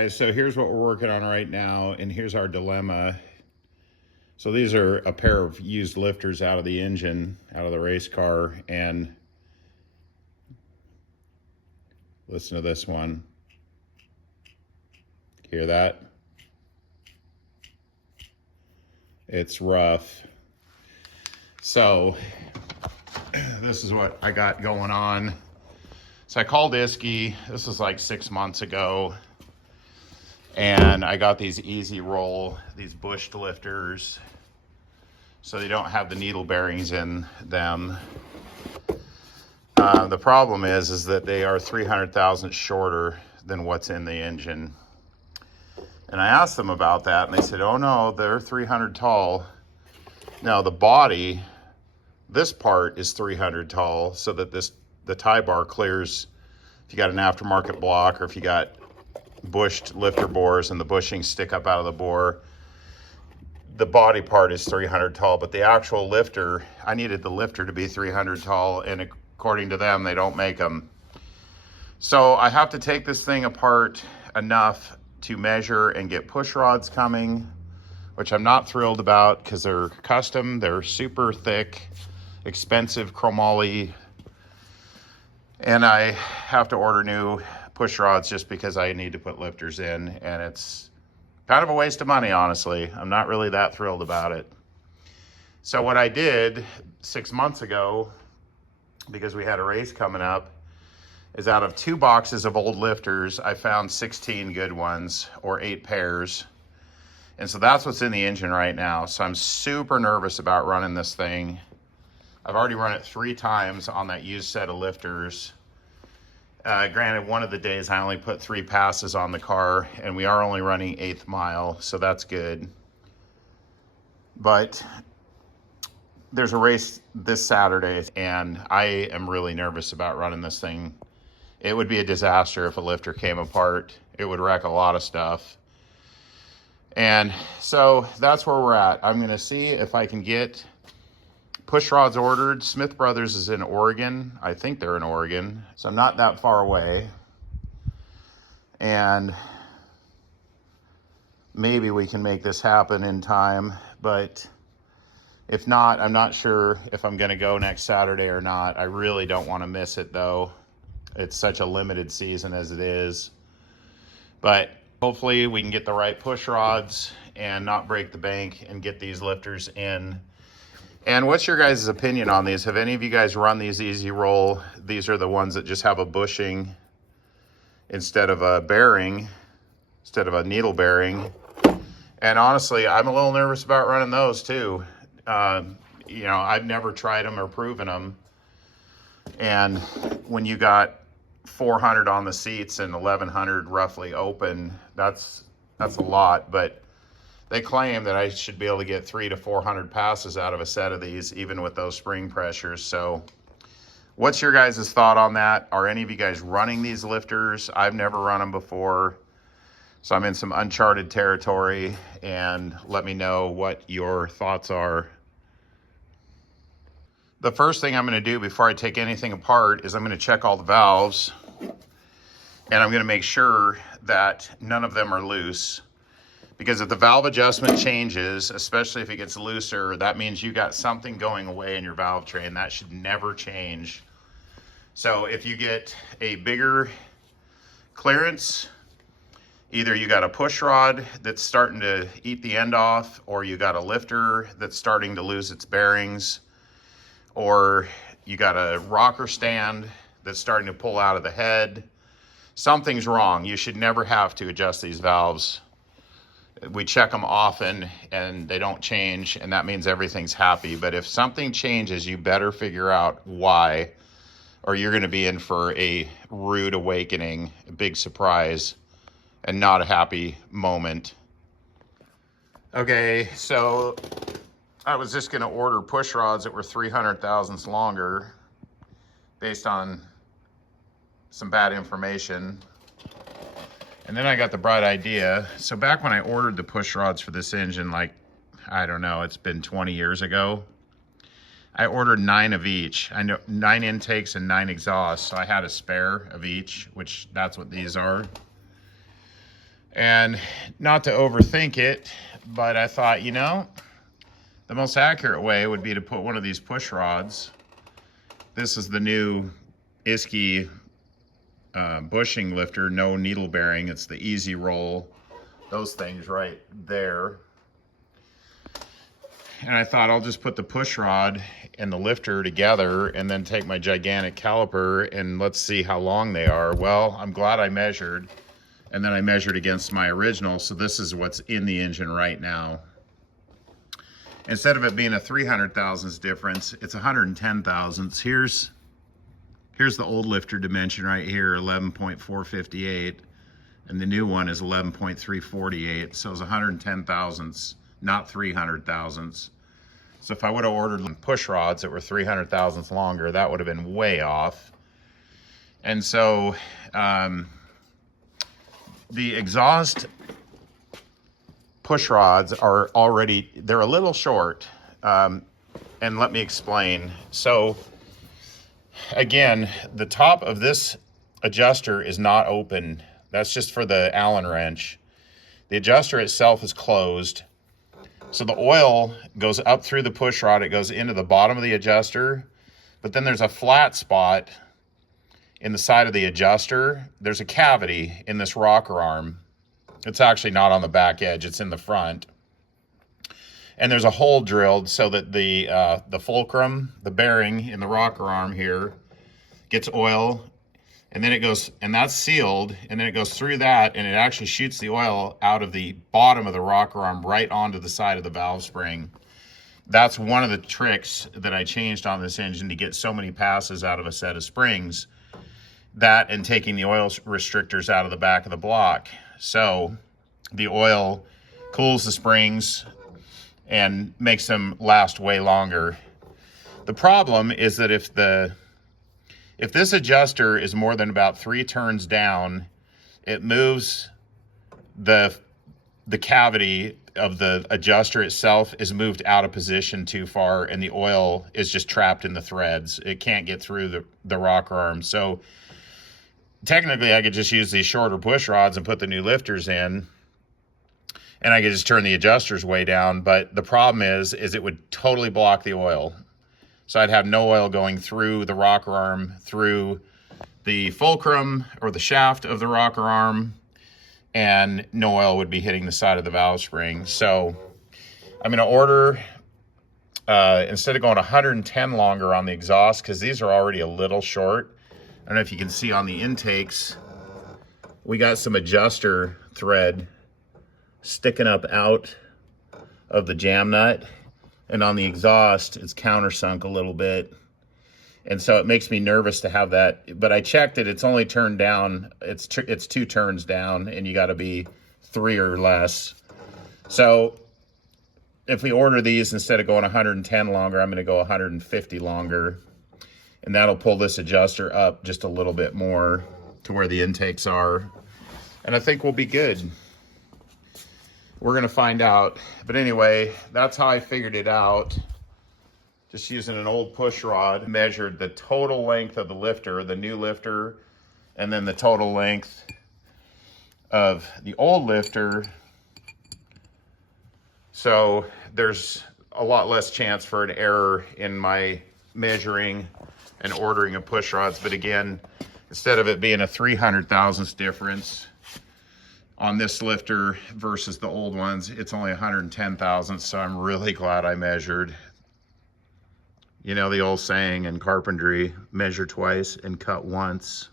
guys, so here's what we're working on right now, and here's our dilemma. So these are a pair of used lifters out of the engine, out of the race car, and listen to this one. Hear that? It's rough. So this is what I got going on. So I called Iski, this was like 6 months ago, and I got these easy roll, these bushed lifters, so they don't have the needle bearings in them. The problem is that they are 300 thousandths shorter than what's in the engine. And I asked them about that, and they said, oh no, they're 300 tall. Now the body, this part is 300 tall, so that the tie bar clears if you got an aftermarket block, or if you got bushed lifter bores and the bushings stick up out of the bore. The body part is 300 tall, but the actual lifter, I needed the lifter to be 300 tall, and according to them, they don't make them. So I have to take this thing apart enough to measure and get push rods coming, which I'm not thrilled about because they're custom, they're super thick, expensive chromoly, and I have to order new push rods just because I need to put lifters in, and it's kind of a waste of money, honestly. I'm not really that thrilled about it. So what I did 6 months ago, because we had a race coming up, is out of 2 boxes of old lifters, I found 16 good ones, or 8 pairs. And so that's what's in the engine right now. So I'm super nervous about running this thing. I've already run it 3 times on that used set of lifters. Granted, one of the days I only put 3 passes on the car, and we are only running 8th mile, so that's good. But there's a race this Saturday, and I am really nervous about running this thing. It would be a disaster if a lifter came apart. It would wreck a lot of stuff. And so that's where we're at. I'm going to see if I can get push rods ordered. Smith Brothers is in Oregon. I think they're in Oregon. So I'm not that far away. And maybe we can make this happen in time. But if not, I'm not sure if I'm going to go next Saturday or not. I really don't want to miss it, though. It's such a limited season as it is. But hopefully we can get the right push rods and not break the bank and get these lifters in. And what's your guys' opinion on these? Have any of you guys run these easy roll? These are the ones that just have a bushing instead of a bearing, instead of a needle bearing. And honestly, I'm a little nervous about running those too. You know, I've never tried them or proven them. And when you got 400 on the seats and 1,100 roughly open, that's a lot. But they claim that I should be able to get 300 to 400 passes out of a set of these, even with those spring pressures. So what's your guys' thought on that? Are any of you guys running these lifters? I've never run them before, so I'm in some uncharted territory, and let me know what your thoughts are. The first thing I'm going to do before I take anything apart is I'm going to check all the valves, and I'm going to make sure that none of them are loose. Because if the valve adjustment changes, especially if it gets looser, that means you got something going away in your valve tray, and that should never change. So if you get a bigger clearance, either you got a push rod that's starting to eat the end off, or you got a lifter that's starting to lose its bearings, or you got a rocker stand that's starting to pull out of the head, something's wrong. You should never have to adjust these valves. We check them often and they don't change, and that means everything's happy. But if something changes, you better figure out why, or you're going to be in for a rude awakening, a big surprise, and not a happy moment. Okay, so I was just going to order push rods that were 300 thousandths longer based on some bad information. And then I got the bright idea. So back when I ordered the push rods for this engine, like, I don't know, it's been 20 years ago, I ordered 9 of each. I know 9 intakes and 9 exhausts, so I had a spare of each, which that's what these are. And not to overthink it, but I thought, you know, the most accurate way would be to put one of these push rods. This is the new Isky bushing lifter, no needle bearing. It's the easy roll, those things right there. And I thought I'll just put the push rod and the lifter together and then take my gigantic caliper and let's see how long they are. Well, I'm glad I measured, and then I measured against my original, so this is what's in the engine right now. Instead of it being a 300 thousandths difference, it's 110 thousandths. Here's the old lifter dimension right here, 11.458, and the new one is 11.348, so it's 110 thousandths, not 300 thousandths. So if I would have ordered push rods that were 300 thousandths longer, that would have been way off. And so the exhaust push rods are already, they're a little short. And let me explain. So again, the top of this adjuster is not open. That's just for the Allen wrench. The adjuster itself is closed. So the oil goes up through the push rod, it goes into the bottom of the adjuster, but then there's a flat spot in the side of the adjuster. There's a cavity in this rocker arm. It's actually not on the back edge, it's in the front. And there's a hole drilled so that the fulcrum, the bearing in the rocker arm here, gets oil, and then it goes, and that's sealed, and then it goes through that, and it actually shoots the oil out of the bottom of the rocker arm right onto the side of the valve spring. That's one of the tricks that I changed on this engine to get so many passes out of a set of springs. That and taking the oil restrictors out of the back of the block. So the oil cools the springs and makes them last way longer. The problem is that if this adjuster is more than about 3 turns down, it moves the cavity of the adjuster itself is moved out of position too far, and the oil is just trapped in the threads. It can't get through the rocker arm. So technically I could just use these shorter push rods and put the new lifters in, and I could just turn the adjusters way down. But the problem is it would totally block the oil. So I'd have no oil going through the rocker arm, through the fulcrum or the shaft of the rocker arm, and no oil would be hitting the side of the valve spring. So I'm gonna order, instead of going 110 longer on the exhaust, because these are already a little short. I don't know if you can see on the intakes, we got some adjuster thread sticking up out of the jam nut. And on the exhaust, it's countersunk a little bit. And so it makes me nervous to have that. But I checked it, it's only turned down, it's 2 turns down, and you gotta be 3 or less. So if we order these, instead of going 110 longer, I'm gonna go 150 longer. And that'll pull this adjuster up just a little bit more to where the intakes are. And I think we'll be good. We're gonna find out. But anyway, that's how I figured it out. Just using an old push rod, measured the total length of the lifter, the new lifter, and then the total length of the old lifter. So there's a lot less chance for an error in my measuring and ordering of push rods. But again, instead of it being a 300 thousandths difference on this lifter versus the old ones, it's only 110 thousandths. So I'm really glad I measured. You know the old saying in carpentry, measure twice and cut once.